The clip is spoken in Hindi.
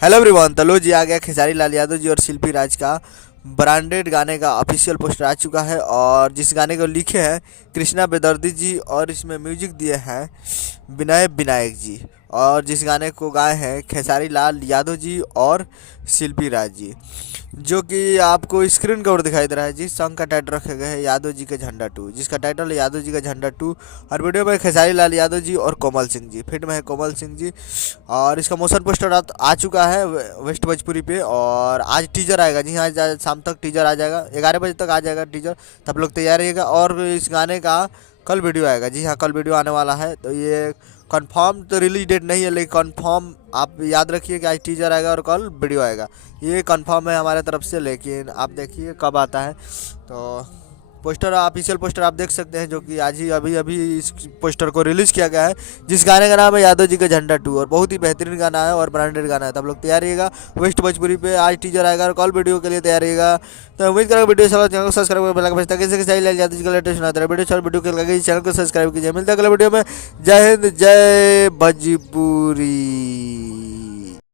Hello everyone. तो लो जी, आ गया खेसारी लाल यादव जी और शिल्पी राज का ब्रांडेड गाने का ऑफिशियल पोस्टर आ चुका है। और जिस गाने को लिखे हैं कृष्णा बेदर्दी जी और इसमें म्यूजिक दिए हैं विनय विनायक जी। और जिस गाने को गाए हैं खेसारी लाल यादव जी और शिल्पी राज जी। जो कि आपको स्क्रीन के ऊपर दिखाई दे रहा है। जिस सॉन्ग का टाइटल रखा गया है यादव जी का झंडा टू, जिसका टाइटल है यादव जी का झंडा टू। और वीडियो में खेसारी लाल यादव जी और कोमल सिंह जी, फिट में है कोमल सिंह जी। और इसका मोशन पोस्टर आ चुका है वेस्ट भोजपुरी पे। और आज टीजर आएगा जी, आज शाम तक टीजर आ जाएगा, 11 बजे तक आ जाएगा टीजर। तब लोग तैयार रहिएगा। और इस गाने का कल वीडियो आएगा जी, हाँ कल वीडियो आने वाला है। तो ये कंफर्म तो रिलीज डेट नहीं है, लेकिन कंफर्म आप याद रखिए कि आज टीजर आएगा और कल वीडियो आएगा। ये कंफर्म है हमारे तरफ से, लेकिन आप देखिए कब आता है। तो पोस्टर, ऑफिशियल पोस्टर आप देख सकते हैं, जो कि आज ही अभी अभी इस पोस्टर को रिलीज़ किया गया है। जिस गाने का नाम है यादव जी का झंडा टू, और बहुत ही बेहतरीन गाना है और ब्रांडेड गाना है। तब लोग तैयार रहिएगा। वेस्ट भोजपुरी पे आज टीजर आएगा और कॉल वीडियो के लिए तैयार रहिएगा। तो उम्मीद करेंगे वीडियो चलो, चैनल को सब्सक्राइब कर बेल आइकन बजता है। कैसे चाहिए यादव जी का लेटेस्ट सुनाता है वीडियो, वीडियो के लगे चैनल को सब्सक्राइब कीजिए। मिलता है अगले वीडियो में। जय हिंद, जय भोजपुरी।